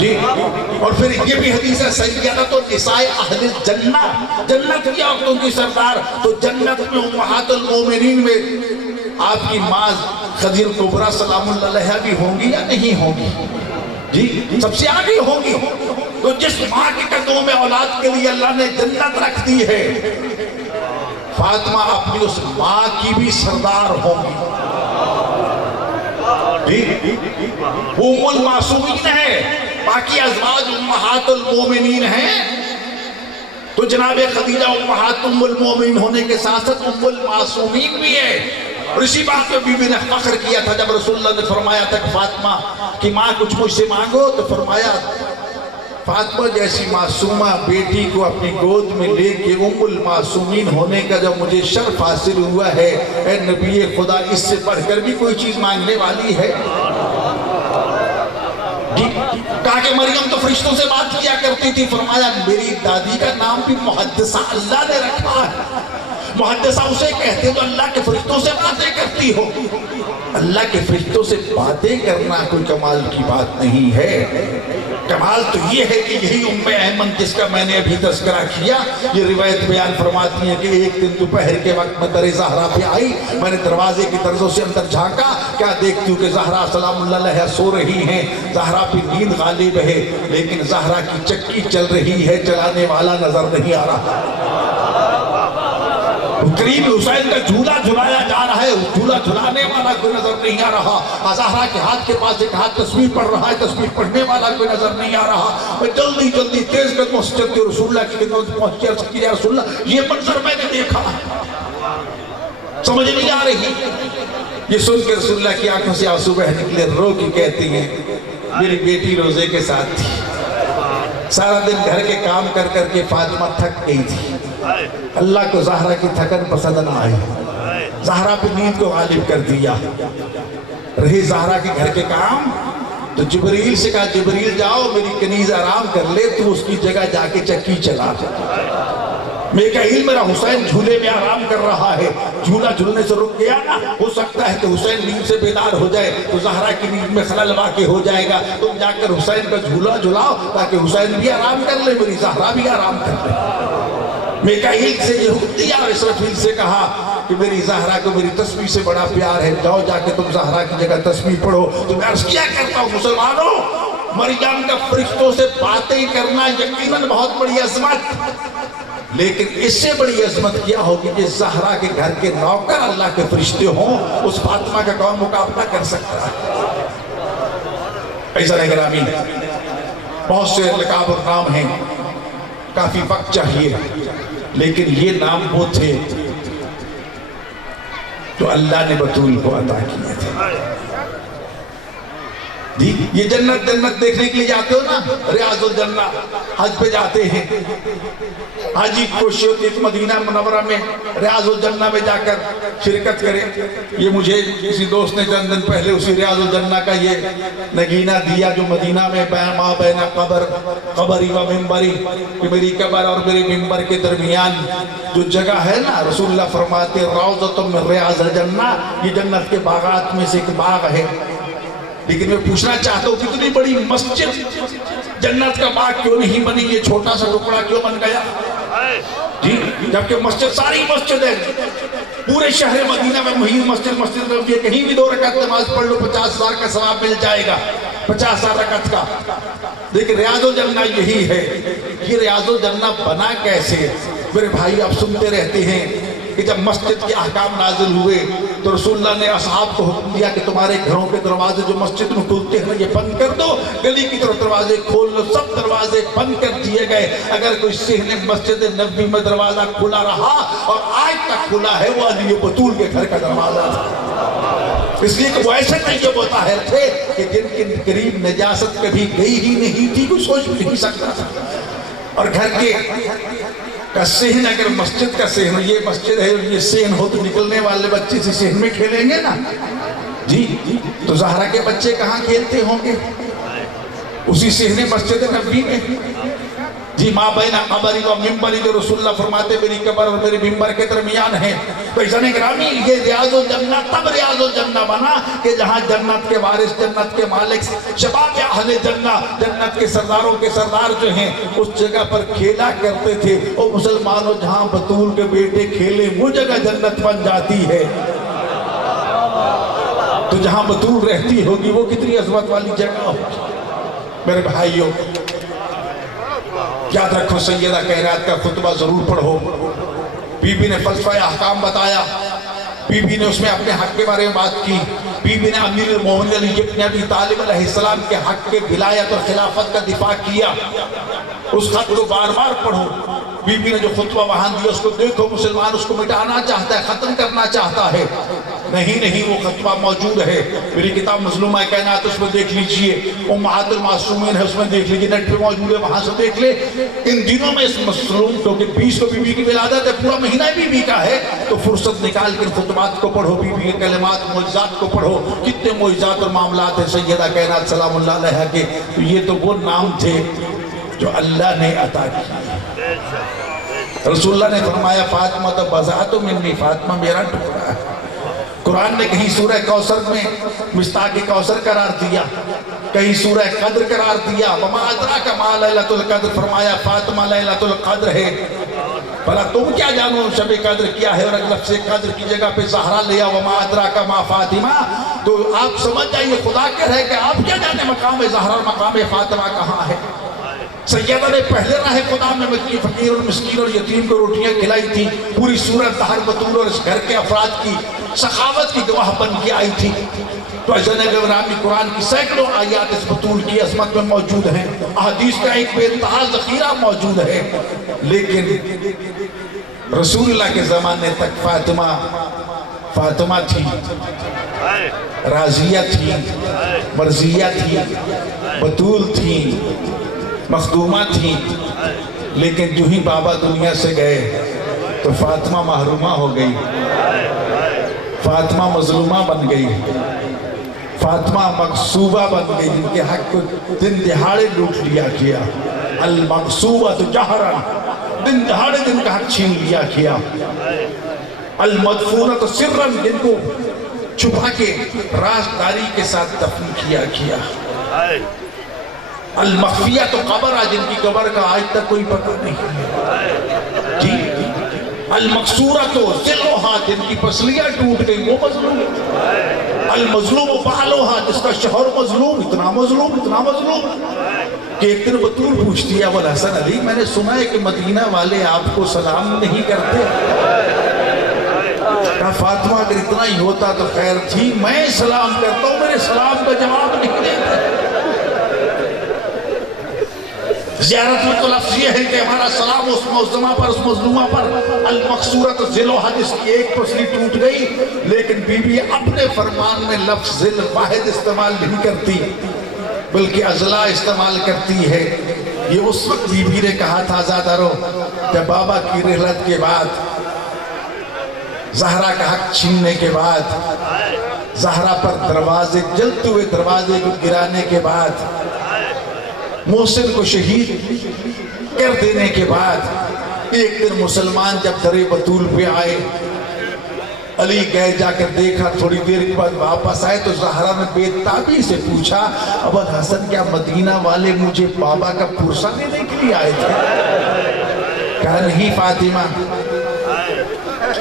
جی اور پھر یہ بھی حدیث ہے سیدۃ نساء اہل الجنہ، جنت کی عورتوں کی سردار۔ تو جنت میں امہات المومنین میں آپ کی ماں خدیجہ کبریٰ سلام اللہ علیہا بھی ہوں گی یا نہیں ہوں گی؟ جی سب سے آگے ہوں گی۔ تو جس ماں کے قدموں میں اولاد کے لیے اللہ نے جنت رکھ دی ہے، فاطمہ اپنی اس ماں کی بھی سردار ہوں گی۔ وہ ام المعصومین ہے، باقی ازواج امہات المومنین ہیں، تو جناب خدیجہ امہات ام المومنین ہونے کے ساتھ ساتھ ام المعصومین بھی ہے۔ اور اسی بات میں بی بی نے فخر کیا تھا جب رسول اللہ نے فرمایا تھا کہ فاطمہ کی ماں کچھ مجھ سے مانگو، تو فرمایا فاطمہ جیسی معصومہ بیٹی کو اپنی گود میں لے کے ام المعصومین ہونے کا جب مجھے شرف حاصل ہوا ہے، اے نبی خدا اس سے بڑھ کر بھی کوئی چیز مانگنے والی ہے؟ کہا کہ مریم تو فرشتوں سے بات کیا کرتی تھی، فرمایا میری دادی کا نام بھی محدثہ اللہ نے رکھا ہے۔ محدثہ اسے کہتے تو اللہ کے فرشتوں سے باتیں کرتی ہو۔ اللہ کے فرشتوں سے باتیں کرنا کوئی کمال کی بات نہیں ہے، کمال تو یہ ہے کہ یہی ایمن جس کا میں نے ابھی تذکرہ کیا، یہ روایت بیان فرماتی ہے کہ ایک دن دوپہر کے وقت میں در زہرا پہ آئی، میں نے دروازے کی طرزوں سے اندر جھانکا، کیا دیکھتی ہوں کہ زہرا سلام اللہ علیہ سو رہی ہیں، زہرا پہ نیند غالب ہے، لیکن زہرا کی چکی چل رہی ہے، چلانے والا نظر نہیں آ رہا۔ قریب حسین کا جھولا جھلایا جا رہا ہے، جھولا جھلانے والا کوئی نظر نہیں آ رہا۔ زہرا کے ہاتھ کے پاس ایک ہاتھ تسبیح پڑھ رہا ہے، تسبیح پڑھنے والا کوئی نظر نہیں آ رہا۔ میں جلدی جلدی تیز قدموں سے چلتے رسول اللہ کی خدمت پہنچ گیا، کہ یا رسول اللہ یہ منظر میں نے دیکھا، سمجھ نہیں آ رہی۔ یہ سن کے رسول اللہ کی آنکھوں سے آنسو بہہ نکلے، رو کے کہتی ہیں میری بیٹی روزے کے ساتھ تھی، سارا دن گھر کے کام کر کر کے فاطمہ تھک گئی تھی، اللہ کو زہرا کی تھکن پسند نہ آئی، زہرا پہ نیند کو غالب کر دیا۔ رہی زہرا کے گھر کے کام تو جبریل سے کہا جبریل جاؤ میری کنیز آرام کر لے، تو اس کی جگہ جا کے چکی چلا۔ میکائیل میرا حسین جھولے میں آرام کر رہا ہے، جھولا جھولنے سے رک گیا نا، ہو سکتا ہے کہ حسین نیند سے بیدار ہو جائے تو زہرا کی نیند میں خلل واقع ہو جائے گا، تم جا کر حسین کا جھولا جھلاؤ تاکہ حسین بھی آرام کر لے، میری زہرا بھی آرام کر لے۔ میکائیل سے یہودی اور اسرافیل سے کہا کہ میری زہرا کو میری تسبیح سے بڑا پیار ہے، جاؤ جا کے تم زہرا کی جگہ تسبیح پڑھو۔ تو میں عرض کیا کرتا ہوں مسلمانوں، مریم کا فرشتوں سے باتیں کرنا یقیناً بہت بڑی عظمت، لیکن اس سے بڑی عظمت کیا ہوگی کہ زہرا کے گھر کے نوکر اللہ کے فرشتے ہوں، اس فاطمہ کا کون مقابلہ کر سکتا ہے؟ ایسا نہیں گرامی، بہت سے لقاب اور نام ہیں، کافی وقت چاہیے، لیکن یہ نام وہ تھے جو اللہ نے بطول کو عطا کیے تھے۔ یہ جنت دیکھنے کے لیے جاتے ہو نا، ریاض الجنہ حج پہ جاتے ہیں، حاجی کوشش ہوتی ہے مدینہ منورہ میں ریاض الجنہ میں جا کر شرکت کریں۔ یہ مجھے کسی دوست نے چند دن پہلے اسی ریاض الجنہ کا یہ نگینہ دیا جو مدینہ میں ما بین قبری و ممبری، کہ میری قبر اور میری ممبر کے درمیان جو جگہ ہے نا، رسول اللہ فرماتے روضۃ من ریاض الجنہ، یہ جنت کے باغات میں سے ایک باغ ہے۔ لیکن میں پوچھنا چاہتا ہوں کتنی بڑی مسجد جنت کا باغ کیوں نہیں بنی، یہ چھوٹا سا ٹکڑا کیوں بن گیا؟ جی، جبکہ مسجد ساری مسجد ہے، پورے شہر مدینہ میں محیط مسجد یہ کہیں بھی 2 رکعت نماز پڑھ لو 50,000 کا ثواب مل جائے گا، 50,000 رکعت کا۔ لیکن ریاض الجنہ یہی ہے۔ یہ ریاض الجنہ بنا کیسے؟ میرے بھائی آپ سنتے رہتے ہیں کہ جب مسجد کے احکام نازل ہوئے تو رسول اللہ نے اصحاب کو حکم دیا کہ تمہارے گھروں کے دروازے جو مسجد میں کھلتے ہیں یہ بند کر دو، گلی کی طرف دروازے کھول لو، سب دروازے بند کر دیے گئے۔ اگر کوئی صحن مسجد نبوی میں دروازہ کھلا رہا اور آج تک کھلا ہے، وہ علی بطول کے گھر کا دروازہ تھا، اس لیے کہ وہ ایسے طیب و طاہر تھے کہ جن کے قریب نجاست کبھی گئی ہی نہیں تھی، کوئی سوچ بھی نہیں سکتا تھا۔ اور گھر کے کا صحن اگر مسجد کا صحن، یہ مسجد ہے، یہ صحن ہو تو نکلنے والے بچے سے صحن میں کھیلیں گے نا، جی، تو زہرا کے بچے کہاں کھیلتے ہوں گے؟ اسی صحن مسجد نبوی میں۔ جی، ما بین قبری و ممبری، جو رسول اللہ فرماتے میری قبر اور میری ممبر کے درمیان ہے۔ تو عزیزان گرامی، یہ ریاض الجنہ تب ریاض الجنہ بنا کہ جہاں جنت کے وارث، جنت کے مالک، شباب اہل جنہ، جنت کے سرداروں کے سردار جو ہیں، اس جگہ پر کھیلا کرتے تھے۔ اور مسلمانوں، جہاں بطول کے بیٹے کھیلے وہ جگہ جنت بن جاتی ہے، تو جہاں بطول رہتی ہوگی وہ کتنی عظمت والی جگہ ہوگی۔ میرے بھائیوں، یاد رکھو، سیدہ کائنات کا خطبہ ضرور پڑھو۔ بی بی نے فلسفہ احکام بتایا، بی بی نے اس میں اپنے حق کے بارے میں بات کی، بی بی نے امیر المومنین علی بن ابی طالب علیہ السلام کے حق کے ولایت اور خلافت کا دفاع کیا۔ اس خط کو بار بار پڑھو۔ بی بی نے جو خطبہ وہاں دیا اس کو دیکھو، مسلمان اس کو مٹانا چاہتا ہے، ختم کرنا چاہتا ہے، نہیں، وہ خطبہ موجود ہے۔ میری کتاب مظلومہ کائنات، اس میں دیکھ لیجئے، امہات المعصومین ہے، اس میں دیکھ لیجئے، نیٹ پہ موجود ہے، وہاں سے دیکھ لے۔ ان دنوں میں اس مظلوم کیونکہ 20 کو بی بی کی ولادت ہے، پورا مہینہ بی بی کا ہے، تو فرصت نکال کر خطبات کو پڑھو، بی بی کے کلمات، معجزات کو پڑھو۔ کتنے معجزات اور معاملات ہیں سیدہ کائنات سلام اللہ علیہا کے۔ تو یہ تو وہ نام تھے جو اللہ نے عطا کیے۔ رسول اللہ نے فرمایا فاطمہ تو بذات منی، فاطمہ میرا ٹکڑا ہے، قرآن نے کہیں سورہ کوثر میں مصداق کوثر قرار دیا، کہیں سورہ قدر قرار دیا، وما ادراک ما لیلۃ القدر، فرمایا فاطمہ لیلۃ القدر ہے، بھلا تم کیا جانو شب قدر کیا ہے، اور اگر لفظ قدر کی جگہ پہ زہرا لیا وما ادراک ما فاطمہ، تو آپ سمجھ جائیے خدا کہہ رہے کہ آپ کیا جانے مقام زہرا اور مقام فاطمہ کہاں ہے۔ سیدہ نے پہلے راہ خدا میں فقیر اور مسکین اور یتیم کو روٹیاں کھلائی تھی، پوری سورت طاہر بطول اور اس گھر کے افراد کی سخاوت کی گواہ بن کے آئی تھی۔ تو عزیزان گرامی قرآن کی سینکڑوں آیات اس بطول کی عظمت میں موجود ہیں، احادیث کا ایک بے انتہا ذخیرہ موجود ہے، لیکن رسول اللہ کے زمانے تک فاطمہ تھی، راضیہ تھی، مرضیہ تھی، بطول تھی، مخدومہ تھی، لیکن جو ہی بابا دنیا سے گئے تو فاطمہ محرومہ ہو گئی، فاطمہ مظلومہ بن گئی، فاطمہ مغصوبہ بن گئی، جن کے حق کو دن دہاڑے لوٹ لیا کیا، المغصوبہ تو جہرا، دن دہاڑے جن کا حق چھین لیا کیا، المدفونہ تو سرن، جن کو چھپا کے رازداری کے ساتھ دفن کیا، المخفیہ تو قبر، جن کی قبر کا آج تک کوئی پتہ نہیں، جی المقصورہ تو ذلوہا، جن کی پسلیاں ٹوٹ گئی وہ مظلوم، المظلوم بالوہا، جس کا شوہر مظلوم، اتنا مظلوم کہ ایک دن بطول پوچھتی ہے ابو الحسن علی، میں نے سنا ہے کہ مدینہ والے آپ کو سلام نہیں کرتے، کہا فاطمہ اگر اتنا ہی ہوتا تو خیر تھی، میں سلام کرتا ہوں، میرے سلام کا جواب نہیں دیتے۔ زیارت میں تو لفظ یہ ہے کہ ہمارا سلام اس معظمہ پر، اس مظلومہ پر، المقصورۃ ذلوہا، جس کی ایک پسلی ٹوٹ گئی، لیکن بی بی اپنے فرمان میں لفظ ذل واحد استعمال نہیں کرتی بلکہ اضلاع استعمال کرتی ہے۔ یہ اس وقت بی بی نے کہا تھا آزادارو، جب بابا کی رحلت کے بعد، زہرا کا حق چھیننے کے بعد، زہرا پر دروازے جلتے ہوئے دروازے کو گرانے کے بعد، محسن کو شہید کر دینے کے بعد، ایک دن مسلمان جب در بطول پہ آئے، علی گئے، جا کر دیکھا، تھوڑی دیر کے بعد واپس آئے تو زہرا نے بے تابی سے پوچھا ابو الحسن کیا مدینہ والے مجھے بابا کا پرسہ دینے کے لیے آئے تھے؟ کہا نہیں فاطمہ،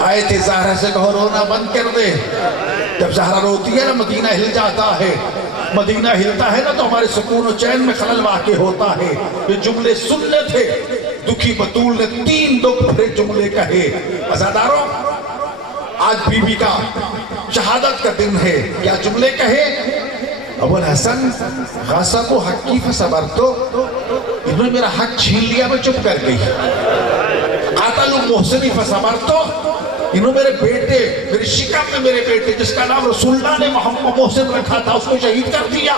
آئے تھے زہرا سے کہو رونا بند کر دے، جب زہرا روتی ہے نا مدینہ ہل جاتا ہے، مدینہ ہلتا ہے نا تو ہمارے سکون و چین میں خلل واقع ہوتا ہے۔ یہ جملے سننے تھے، دکھی بطول نے 3 دکھ بھرے جملے کہے۔ عزاداروں، آج بی بی کا شہادت کا دن ہے، کیا جملے کہے؟ ابو الحسن غصب و حقی فصبرتو، انہوں نے میرا حق چھین لیا، میں چپ کر گئی۔ قاتل محسنی فصبرتو، انہوں میرے بیٹے، میری شکم میں میرے بیٹے جس کا نام رسول اللہ نے محمد محسن رکھا تھا اس کو شہید کر دیا،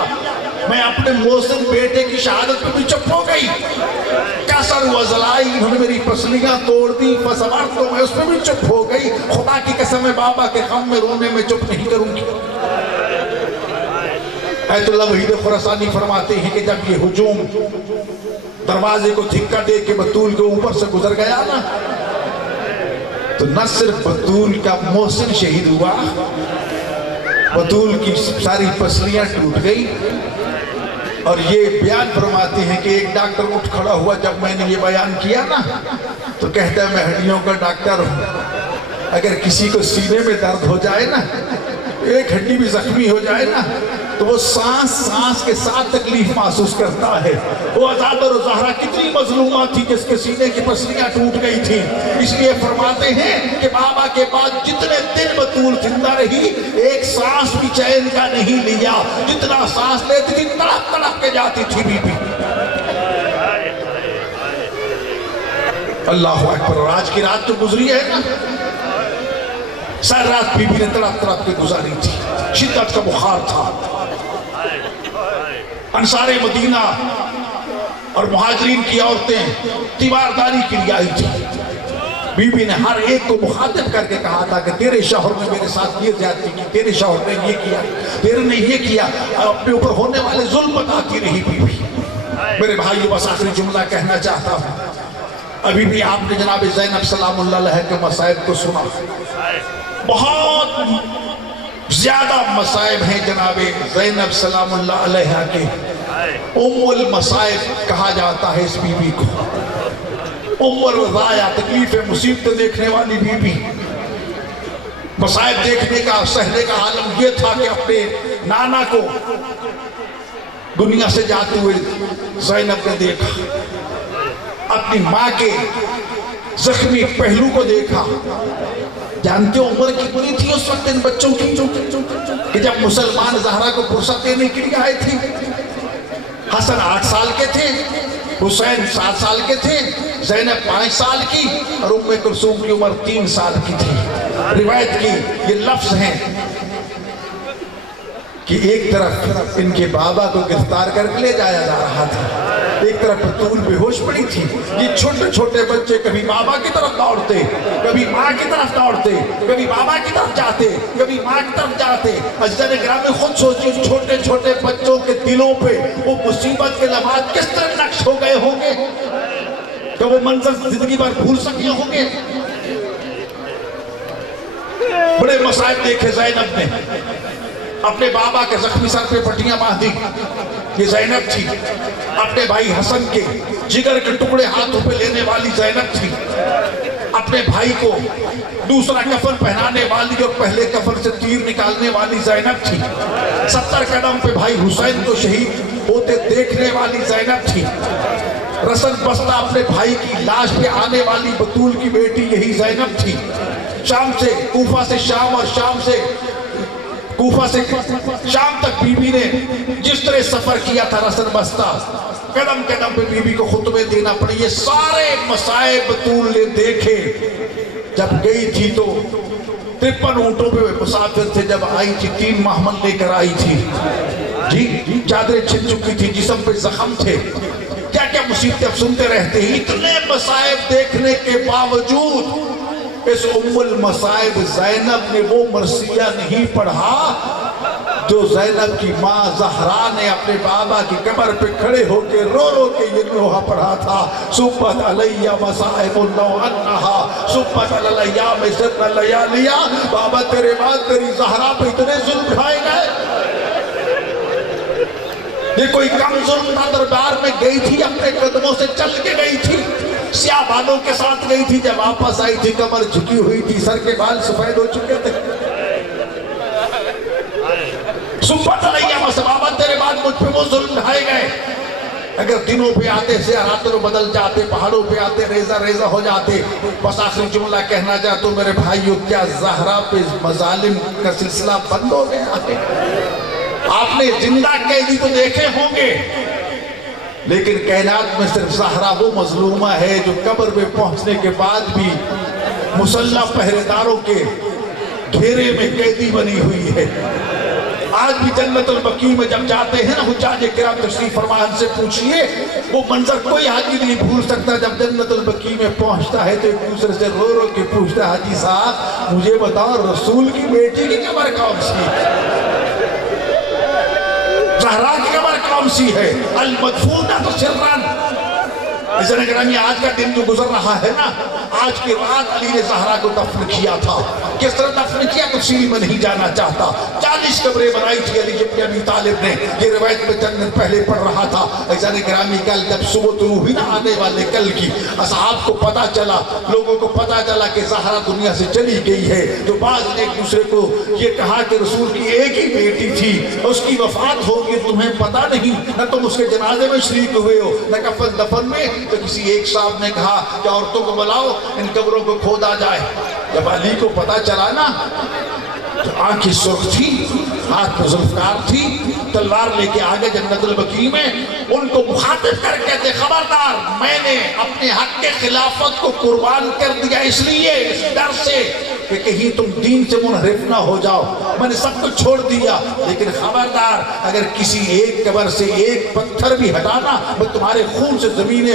میں اپنے محسن بیٹے کی شہادت پہ بھی چپ ہو گئی۔ کسر و ضلائی، انہوں نے میری پسلیاں توڑ دی، فصبرت تو میں اس پہ بھی چپ ہو گئی، خدا کی قسم ہے بابا کے غم میں رونے میں چپ نہیں کروں گی۔ ایت اللہ وحید خراسانی فرماتے ہیں کہ جب یہ ہجوم دروازے کو دھکا دے کے بطول کے اوپر سے گزر گیا نا، تو نہ صرف بطول کا محسن شہید ہوا، بطول کی ساری پسلیاں ٹوٹ گئی، اور یہ بیان فرماتے ہیں کہ ایک ڈاکٹر اٹھ کھڑا ہوا جب میں نے یہ بیان کیا نا، تو کہتا ہے میں ہڈیوں کا ڈاکٹر ہوں، اگر کسی کو سینے میں درد ہو جائے نا، ایک ہڈی بھی زخمی ہو جائے نا، تو وہ سانس کے ساتھ تکلیف محسوس کرتا ہے۔ وہ عزادر و زہرا کتنی مظلومہ تھی جس کے سینے کی پسلیاں ٹوٹ گئی تھی، اس لیے فرماتے ہیں کہ بابا کے بعد جتنے دن بطول زندہ رہی، ایک سانس بھی چین کا نہیں لیا، جتنا سانس لیتی تھی تڑپ تڑپ کے جاتی تھی بی بی۔ اللہ اکبر، آج کی رات تو گزری ہے نا، سر رات بی بی نے تڑپ تڑپ کے گزاری تھی، شدت کا بخار تھا۔ انصار مدینہ اور مہاجرین کی عورتیں تیوارداری کے لیے آئی تھی، بی بی نے ہر ایک کو مخاطب کر کے کہا تھا کہ تیرے شوہر نے میرے ساتھ یہ زیادتی کی، تیرے شوہر نے یہ کیا، تیرے نے یہ کیا، اپنے اوپر ہونے والے ظلم بتاتی رہی بی بی۔ میرے بھائیو، بس آخری جملہ کہنا چاہتا ہوں، ابھی بھی آپ نے جناب زینب سلام اللہ علیہ کے مصائب کو سنا، بہت زیادہ مصائب ہیں جناب زینب سلام اللہ علیہا کے. ام المصائب کہا جاتا ہے اس بی بی کو. ام الرضایا تکلیف مصیبتیں دیکھنے والی بی بی. مصائب دیکھنے کا سہنے کا عالم یہ تھا کہ اپنے نانا کو دنیا سے جاتے ہوئے زینب نے دیکھا, اپنی ماں کے زخمی پہلو کو دیکھا. جانتے ہو عمر کتنی تھی اس وقت ان بچوں کی کہ جب مسلمان زہرا کو فرصت دینے کے لیے آئے تھے؟ حسن 8 سال کے تھے, حسین 7 سال کے تھے, زینب 5 سال کی, اور ام کلثوم کی عمر 3 سال کی تھی. روایت کی یہ لفظ ہیں کہ ایک طرف ان کے بابا کو گرفتار کر کے لے جایا جا رہا تھا, ایک طرف بطول بے ہوش پڑی تھی. یہ چھوٹے چھوٹے بچے کبھی بابا کی طرف دوڑتے, کبھی ماں کی طرف دوڑتے, کبھی بابا کی طرف جاتے, کبھی ماں کی طرف جاتے. عزیزان گرامی خود سوچیے چھوٹے چھوٹے بچوں کے دلوں پہ وہ مصیبت کے لمحات کس طرح نقش ہو گئے ہوں گے کہ وہ منظر زندگی بھر بھول سکے ہوں گے. بڑے مصائب دیکھے زینب نے, اپنے بابا کے زخمی سر پہ پٹیاں باندھی. یہ زینب تھی. اپنے بھائی حسن کے جگر کے ٹکڑے ہاتھوں پہ لینے والی زینب تھی. اپنے بھائی کو دوسرا کفن پہنانے والی اور پہلے کفن سے تیر نکالنے والی زینب تھی. 70 قدم پہ بھائی حسین کو شہید ہوتے دیکھنے والی زینب تھی. رسن بستہ اپنے بھائی کی لاش پہ آنے والی بطول کی بیٹی یہی زینب تھی. شام سے کوفہ سے شام اور شام سے کوفہ سے شام تک بی بی نے جس طرح سفر کیا تھا رسن بستہ, قدم قدم پہ بی بی کو خطبے دینا پڑے. یہ سارے مسائب بطول نے دیکھے. جب گئی تھی تو 53 اونٹوں پہ مسافر تھے. جب آئی تھی 3 محمل لے کر آئی تھی. جی چادریں چھن چکی تھی, جسم پہ زخم تھے. کیا کیا مصیبتیں اب سنتے رہتے ہیں. اتنے مسائب دیکھنے کے باوجود اس ام المصائب زینب نے وہ مرثیہ نہیں پڑھا جو زینب کی ماں زہرا نے اپنے بابا کی قبر پہ کھڑے ہو کے رو رو کے یہ لوحہ پڑھا تھا. صبت علیہ مصائب لو انہا صبت علیہ مصر لیالیا. بابا تیرے بعد تیری زہرا پہ اتنے ظلم ڈھائے گئے. یہ کوئی کم ظلم تھا. دربار میں گئی تھی, اپنے قدموں سے چل کے گئی تھی, سیاہ بالوں کے ساتھ گئی تھی. جب واپس آئی تھی کمر جھکی ہوئی تھی, سر کے بال سفید ہو چکے تھے. صبح علیہ بابا تیرے بعد مجھ پہ وہ ظلم ڈھائے گئے. اگر دنوں پہ آتے سے راتوں بدل جاتے, پہاڑوں پہ آتے ریزہ ریزہ ہو جاتے. بس آخری جملہ کہنا چاہتا ہوں میرے بھائیو, کیا زہرا پہ مظالم کا سلسلہ بند ہو گیا ہے؟ آپ نے زندہ قیدی تو دیکھے ہوں گے, لیکن کائنات میں صرف زہرا وہ مظلومہ ہے جو قبر میں پہنچنے کے بعد بھی مسلح پہرےداروں کے گھیرے میں قیدی بنی ہوئی ہے. آج بھی جنت البقیع میں جب جاتے ہیں نا, حجاج کرام تشریف فرما ان سے پوچھئے, وہ منظر کوئی حاجی نہیں بھول سکتا. جب جنت البقیع میں پہنچتا ہے تو ایک دوسرے سے رو رو کے پوچھتا ہے, حاجی صاحب مجھے بتاؤ رسول کی بیٹی کی قبر کون سی ہے؟ زہرا کی قبر کون سی ہے؟ المدفونہ تو سرن. عزیزان گرامی آج کا دن جو گزر رہا ہے نا, آج کی رات علی نے زہرا کو دفن کیا تھا. کس طرح دفن کیا تفصیل میں نہیں جانا چاہتا. 40 قبریں بنائی تھی علی ابن ابی طالب نے. یہ روایت میں چند دن پہلے پڑھ رہا تھا. عزیزان گرامی کل جب صبح طلوع ہوئی نا آنے والے کل کی, اصحاب کو پتا چلا, لوگوں کو پتا چلا کہ زہرا دنیا سے چلی گئی ہے, تو بعض نے ایک دوسرے کو یہ کہا کہ رسول کی ایک ہی بیٹی تھی, اس کی وفات ہوگی تمہیں پتا نہیں, نہ تم اس کے جنازے میں شریک ہوئے ہو نہ کفن دفن میں. تو کسی ایک صاحب نے کہا کہ عورتوں کو بلاؤ, ان قبروں کو کھودا جائے. جب علی کو پتا چلا نا, تو آنکھیں سرخ تھی, ہاتھ میں ذوالفقار تھی, تلوار لے کے آگے جنت البقیع میں ان کو مخاطب کر کے تھے, خبردار میں نے اپنے حق کے خلافت کو قربان کر دیا اس لیے, اس ڈر سے کہ کہیں تم دین سے منحرف نہ ہو جاؤ. میں نے سب کچھ چھوڑ دیا, لیکن خبردار اگر کسی ایک قبر سے ایک پتھر بھی ہٹانا, میں تمہارے خون سے زمینیں